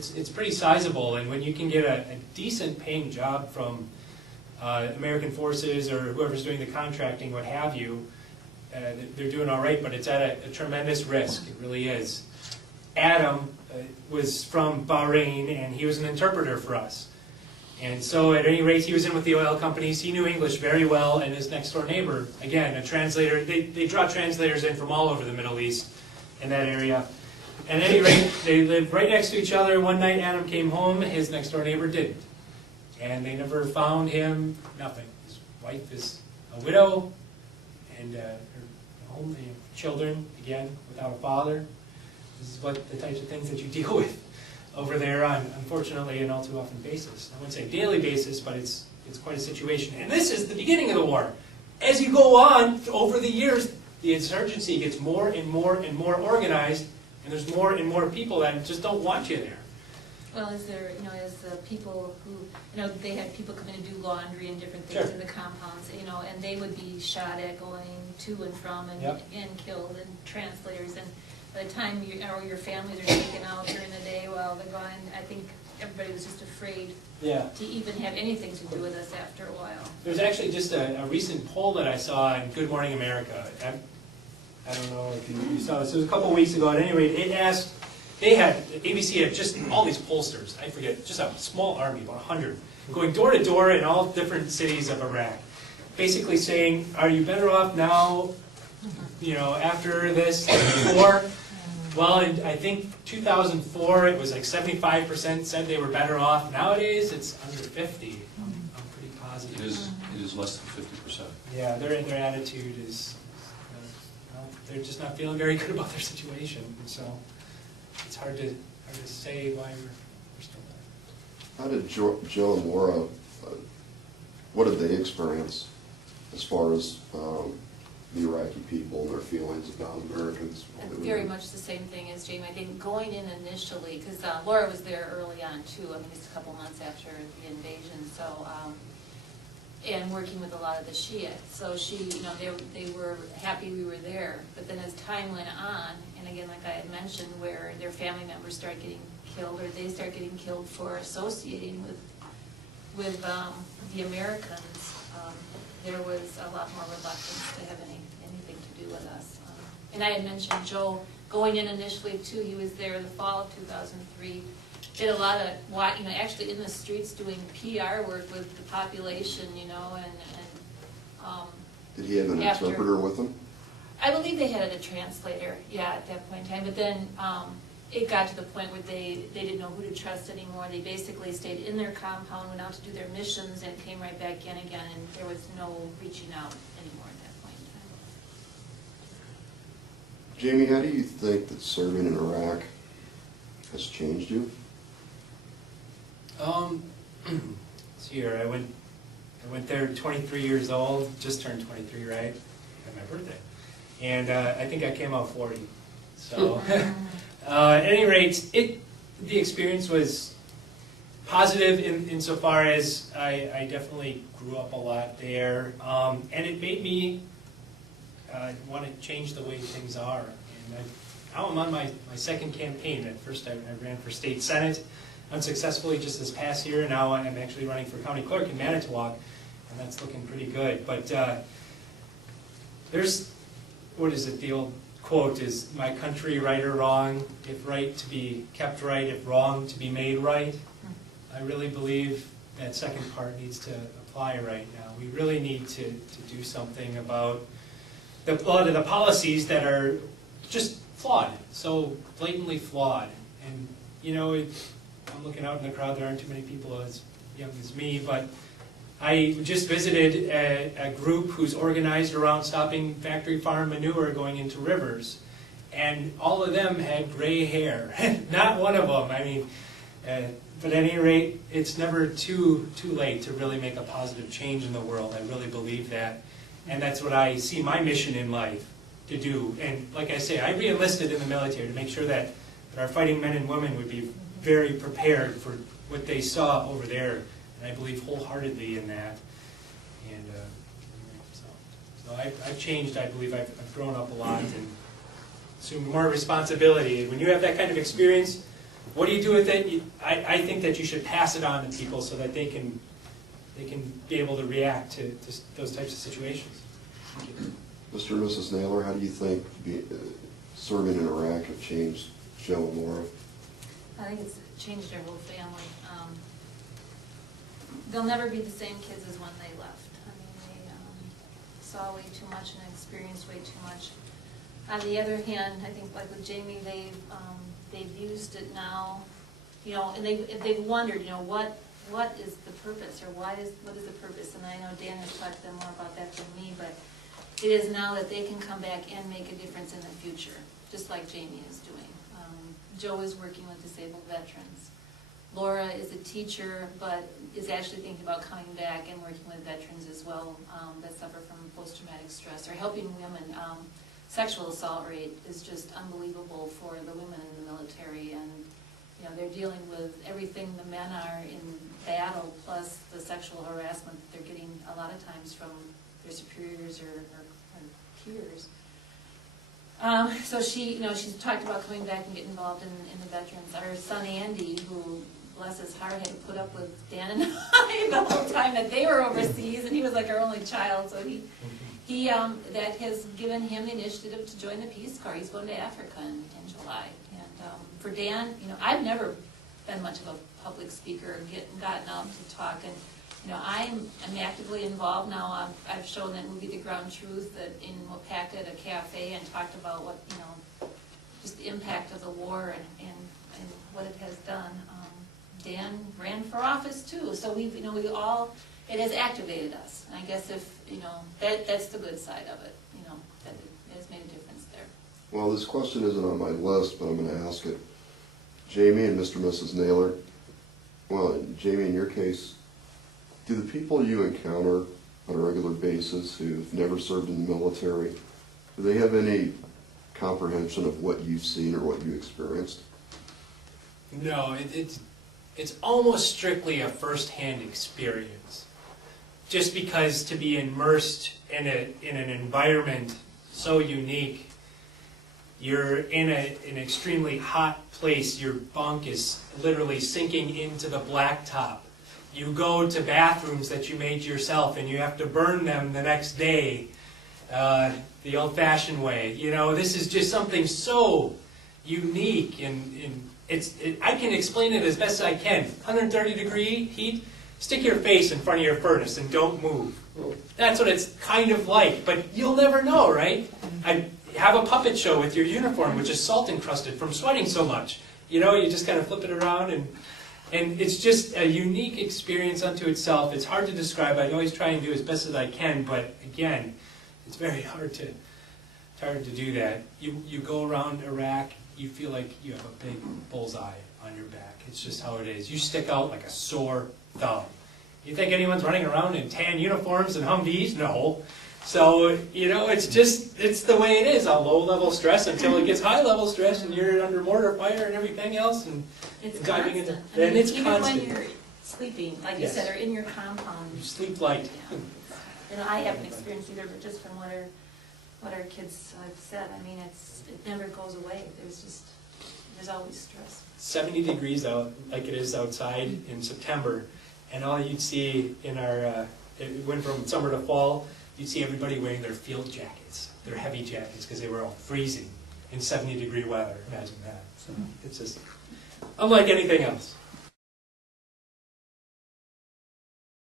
it's pretty sizable, and when you can get a decent paying job from American Forces or whoever's doing the contracting, what have you, they're doing all right, but it's at a tremendous risk. It really is. Adam was from Bahrain, and he was an interpreter for us. And so at any rate, he was in with the oil companies. He knew English very well, and his next door neighbor, again, a translator. They draw translators in from all over the Middle East in that area. At any rate, they lived right next to each other. One night Adam came home, his next door neighbor didn't. And they never found him, nothing. His wife is a widow, and her home, children, again, without a father. This is what the types of things that you deal with over there on, unfortunately, an all too often basis. I wouldn't say daily basis, but it's quite a situation. And this is the beginning of the war. As you go on, over the years, the insurgency gets more and more and more organized, and there's more and more people that just don't want you there. Well, as there, as the people who, they had people come in and do laundry and different things Sure. in the compounds, and they would be shot at going to and from and, Yep. and killed, and translators, and by the time your families are taken out during the day while they're gone, I think everybody was just afraid to even have anything to do with us after a while. There's actually just a recent poll that I saw in Good Morning America. I don't know if you saw this. It was a couple of weeks ago. At any rate, it asked, ABC had just all these pollsters, I forget, just a small army, about 100, going door to door in all different cities of Iraq, basically saying, are you better off now, after this, before? Well, in, I think 2004, it was like 75% said they were better off. Nowadays, it's under 50. I'm pretty positive. It is less than 50%. Yeah, their attitude is, they're just not feeling very good about their situation. And so it's hard to say why we're still there. How did Joe and Laura, what did they experience as far as the Iraqi people and their feelings about Americans? Very much the same thing as Jamie. I think going in initially, because Laura was there early on too, just a couple months after the invasion, so, and working with a lot of the Shia. So they were happy we were there. But then as time went on, and again, like I had mentioned, where their family members started getting killed, or they start getting killed for associating with the Americans, there was a lot more reluctance to have anything to do with us. And I had mentioned Joe going in initially too. He was there in the fall of 2003. Did a lot of actually in the streets doing PR work with the population, Did he have an interpreter with him? I believe they had a translator, at that point in time. But then it got to the point where they didn't know who to trust anymore. They basically stayed in their compound, went out to do their missions, and came right back in again, and there was no reaching out anymore at that point in time. Jamie, how do you think that serving in Iraq has changed you? This year I went there 23 years old, just turned 23, right? Had my birthday. And I think I came out 40. So at any rate, the experience was positive insofar as I definitely grew up a lot there. And it made me want to change the way things are. And now I'm on my second campaign. At first I ran for state senate unsuccessfully just this past year. Now I'm actually running for county clerk in Manitowoc, and that's looking pretty good. But there's, what is it, the old quote is, my country right or wrong, if right to be kept right, if wrong to be made right. I really believe that second part needs to apply right now. We really need to do something about the policies that are just flawed, so blatantly flawed. And I'm looking out in the crowd, there aren't too many people as young as me, but I just visited a group who's organized around stopping factory farm manure going into rivers, and all of them had gray hair. Not one of them. I mean, but at any rate, it's never too late to really make a positive change in the world. I really believe that, and that's what I see my mission in life to do. And like I say, I re-enlisted in the military to make sure that our fighting men and women would be very prepared for what they saw over there. And I believe wholeheartedly in that. And so I've changed. I believe I've grown up a lot and assumed more responsibility. And when you have that kind of experience, what do you do with it? I think that you should pass it on to people so that they can be able to react to those types of situations. Thank you. Mr. and Mrs. Naylor, how do you think serving in Iraq have changed Joe and Laura? I think it's changed their whole family. They'll never be the same kids as when they left. I mean, they saw way too much and experienced way too much. On the other hand, I think like with Jamie, they've used it now, you know, and they've wondered, you know, what is the purpose, or what is the purpose? And I know Dan has talked to them more about that than me, but it is now that they can come back and make a difference in the future, just like Jamie is doing. Joe is working with disabled veterans. Laura is a teacher, but is actually thinking about coming back and working with veterans as well that suffer from post-traumatic stress, or helping women. Sexual assault rate is just unbelievable for the women in the military, and you know, they're dealing with everything the men are in battle, plus the sexual harassment that they're getting a lot of times from their superiors or peers. So she, you know, she's talked about coming back and getting involved in the veterans. Our son Andy, who, bless his heart, had to put up with Dan and I the whole time that they were overseas, and he was like our only child, so he that has given him the initiative to join the Peace Corps. He's going to Africa in July. And for Dan, you know, I've never been much of a public speaker, gotten out to talk, and you know, I'm actively involved now. I've shown that movie, The Ground Truth, that in Wapaka at a cafe, and talked about what, you know, just the impact of the war and what it has done. Dan ran for office too, so we all, it has activated us. And I guess if, you know, that's the good side of it, you know, that it has made a difference there. Well, this question isn't on my list, but I'm going to ask it. Jamie and Mr. and Mrs. Naylor, well, Jamie, in your case, do the people you encounter on a regular basis who've never served in the military, do they have any comprehension of what you've seen or what you experienced? No, it's almost strictly a first-hand experience. Just because to be immersed in an environment so unique, you're in an extremely hot place, your bunk is literally sinking into the blacktop. You go to bathrooms that you made yourself and you have to burn them the next day, the old-fashioned way. You know, this is just something so unique, and I can explain it as best as I can. 130-degree heat, stick your face in front of your furnace and don't move. That's what it's kind of like, but you'll never know, right? I have a puppet show with your uniform, which is salt-encrusted from sweating so much. You know, you just kind of flip it around, and it's just a unique experience unto itself. It's hard to describe. I always try and do as best as I can, but again, it's very hard to do that. You go around Iraq, you feel like you have a big bullseye on your back. It's just how it is. You stick out like a sore thumb. You think anyone's running around in tan uniforms and Humvees? No. So, you know, it's the way it is on low-level stress until it gets high-level stress and you're under mortar fire and everything else. And it's diving constant. into, and it's even constant. Even when you're sleeping, like Yes. you said, or in your compound. You sleep light. Yeah. You know, I haven't experienced either, but just from what our kids have said, I mean, it never goes away. There's always stress. 70 degrees out, like it is outside in September, and all you'd see in our, it went from summer to fall, you'd see everybody wearing their field jackets, their heavy jackets, because they were all freezing in 70-degree weather. Imagine that. So it's just unlike anything else.